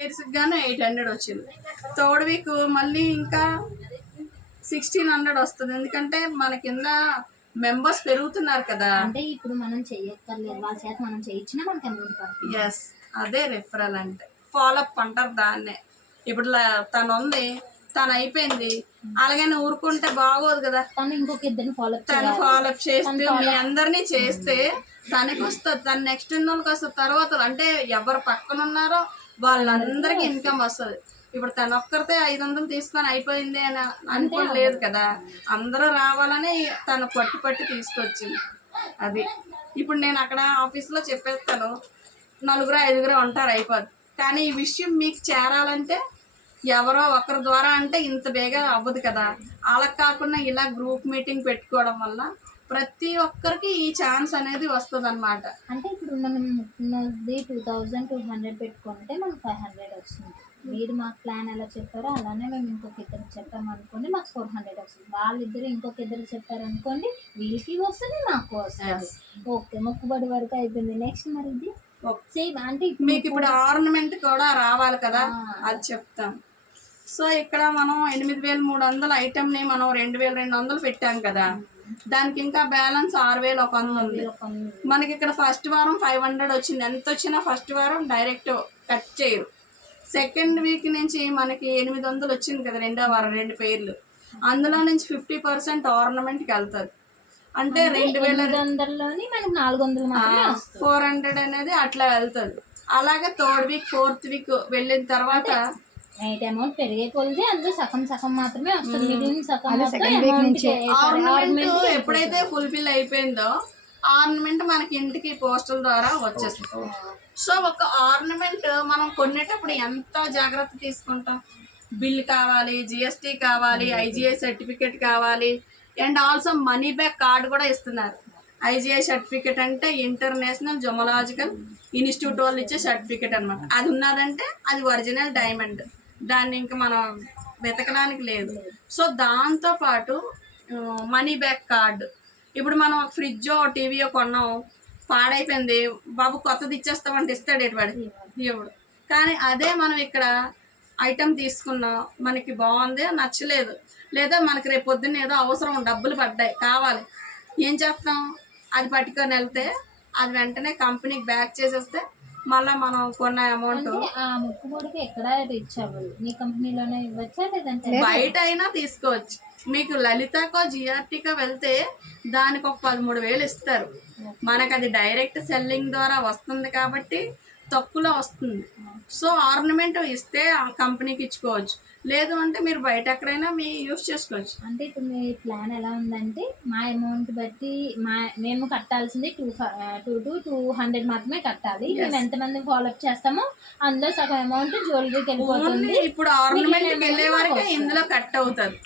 ఇయర్స్కి గాను 800 వచ్చింది. థర్డ్ వీక్ మళ్ళీ ఇంకా 1600 వస్తుంది. ఎందుకంటే మన కింద మెంబర్స్ పెరుగుతున్నారు కదా. అంటే ఇప్పుడు మనం చెయ్యక్కర్లేదు, వాళ్ళ చేత మనం చేయించినా మనకి అమౌంట్ పడుతుంది. ఎస్, అదే రిఫరల్ అంటే. ఫాలోఅప్ అంటారు దాన్నే. ఇప్పుడు తను ఉంది, తను అయిపోయింది, అలాగని ఊరుకుంటే బాగోదు కదా. తను ఇంకొక ఇద్దరిని ఫాలోఅప్ చేస్తే మీ అందరినీ చేస్తే తనకి వస్తుంది. తను నెక్స్ట్ వాళ్ళకి వస్తుంది. తర్వాత అంటే ఎవరు పక్కన ఉన్నారో వాళ్ళందరికీ ఇన్కమ్ వస్తుంది. ఇప్పుడు తను ఒక్కరితే 500 తీసుకొని అయిపోయింది అని అనుకోలేదు కదా. అందరూ రావాలని తను పట్టి తీసుకొచ్చింది. అది ఇప్పుడు నేను అక్కడ ఆఫీస్లో చెప్పేస్తాను, 4-5 ఉంటారు, అయిపోద్ది. కానీ ఈ విషయం మీకు చేరాలంటే ఎవరో ఒకరి ద్వారా అంటే ఇంత బేగా అవ్వదు కదా. అలా కాకుండా ఇలా గ్రూప్ మీటింగ్ పెట్టుకోవడం వల్ల ప్రతి ఒక్కరికి ఈ ఛాన్స్ అనేది వస్తుంది అనమాట. అంటే ఇప్పుడు మనం 2200 పెట్టుకుంటే మనకు 500 వస్తుంది. మీరు మాకు ప్లాన్ ఎలా చెప్పారో అలానే మేము ఇంకొక ఇద్దరికి చెప్పామనుకోండి, మాకు 400 వస్తుంది. వాళ్ళిద్దరు ఇంకొక ఇద్దరు చెప్పారనుకోండి, వీళ్ళకి వస్తుంది, నాకు వస్తుంది. ఓకే, మొక్కుబడి వరకు అయిపోయింది. నెక్స్ట్ మరి ఇది సేమ్ అంటే మీకు ఇప్పుడు ఆర్నమెంట్ కూడా రావాలి కదా, అది చెప్తాం. సో ఇక్కడ మనం 8300 ఐటెంని మనం 2200 పెట్టాం కదా. దానికి ఇంకా బ్యాలెన్స్ 6100 ఉంది. మనకి ఇక్కడ ఫస్ట్ వారం 500 వచ్చింది. ఎంత వచ్చినా ఫస్ట్ వారం డైరెక్ట్ కట్ చేయరు. సెకండ్ వీక్ నుంచి మనకి 800 వచ్చింది కదా, రెండో వారం 2 పేర్లు. అందులో నుంచి 50% ఆర్నమెంట్కి వెళ్తుంది. అంటే 2200లోని మనకి 400 అనేది అట్లా వెళ్తుంది. అలాగే థర్డ్ వీక్ ఫోర్త్ వీక్ వెళ్ళిన తర్వాత అమౌంట్ పెరిగే కొలిది అందులో సగం మాత్రమే వస్తుంది. మిగిలిన సగం ఆర్నమెంట్ ఎప్పుడైతే ఫుల్ఫిల్ అయిపోయిందో ఆర్నమెంట్ మనకి ఇంటికి పోస్టల్ ద్వారా వచ్చేస్తుంది. సో ఒక ఆర్నమెంట్ మనం కొనేటప్పుడు ఎంత జాగ్రత్త తీసుకుంటాం. బిల్ కావాలి, జిఎస్టీ కావాలి, ఐజిఐ సర్టిఫికేట్ కావాలి, and also money back card కూడా ఇస్తున్నారు. ఐజిఐ సర్టిఫికేట్ అంటే ఇంటర్నేషనల్ జువలాజికల్ ఇన్స్టిట్యూట్ వాళ్ళు ఇచ్చే సర్టిఫికేట్ అనమాట. అది ఉన్నదంటే అది ఒరిజినల్ డైమండ్, దాన్ని ఇంకా మనం వెతకడానికి లేదు. సో దాంతోపాటు మనీ బ్యాక్ కార్డు. ఇప్పుడు మనం ఒక ఫ్రిడ్జో టీవీయో కొన్నాం, పాడైపోయింది, బాబు కొత్తది ఇచ్చేస్తామంటే ఇస్తాడు ఎటువంటి ఇవ్వడు. కానీ అదే మనం ఇక్కడ ఐటెం తీసుకున్నాం, మనకి బాగుంది, నచ్చలేదు, లేదా మనకి రేపు పొద్దున్న ఏదో అవసరం, డబ్బులు పడ్డాయి, కావాలి, ఏం చేస్తాం, అది పట్టుకొని వెళ్తే అది వెంటనే కంపెనీకి బ్యాక్ చేసేస్తే మళ్ళీ మనం కొన్న అమౌంట్ ఎక్కడ రీచ్ అవ్వదు. మీ కంపెనీలోనే ఇవ్వచ్చా లేదంటే బయట అయినా తీసుకోవచ్చు. మీకు లలితకో జిఆర్టీకో వెళ్తే దానికి ఒక 13,000 ఇస్తారు. మనకు అది డైరెక్ట్ సెల్లింగ్ ద్వారా వస్తుంది కాబట్టి తక్కువలో వస్తుంది. సో ఆర్నమెంట్ ఇస్తే ఆ కంపెనీకి ఇచ్చుకోవచ్చు, లేదు అంటే మీరు బయట ఎక్కడైనా మీ యూజ్ చేసుకోవచ్చు. అంటే ఇప్పుడు మీ ప్లాన్ ఎలా ఉందంటే మా అమౌంట్ బట్టి మేము కట్టాల్సింది 200 మాత్రమే కట్టాలి. మేము ఎంతమంది ఫాలోఅప్ చేస్తామో అందులో సగం అమౌంట్ జ్యువెలరీకి వెళ్ళిపోతుంది. ఇప్పుడు ఆర్నమెంట్కి వెళ్ళే వరకు ఇందులో కట్ అవుతుంది.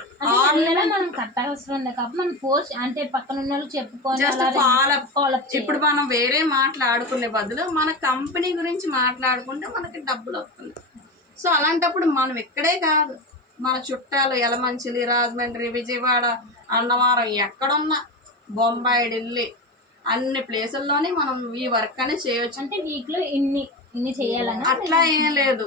మనం కట్టాల్సిన ఉంది కాబట్టి మనం ఫోర్స్ అంటే పక్కన ఉన్న వాళ్ళకి చెప్పుకొని ఇప్పుడు మనం వేరే మాట్లాడుకునే బదులు మన కంపెనీ గురించి మాట్లాడుకుంటే మనకి డబ్బులు వస్తుంది. సో అలాంటప్పుడు మనం ఇక్కడే కాదు, మన చుట్టాలు యలమంచిలి, రాజమండ్రి, విజయవాడ, అన్నవరం, ఎక్కడున్నా, బొంబాయి, ఢిల్లీ, అన్ని ప్లేసుల్లోనే మనం ఈ వర్క్ అనేది చేయొచ్చు. అంటే వీక్లో ఇన్ని చేయాలని అట్లా ఏం లేదు.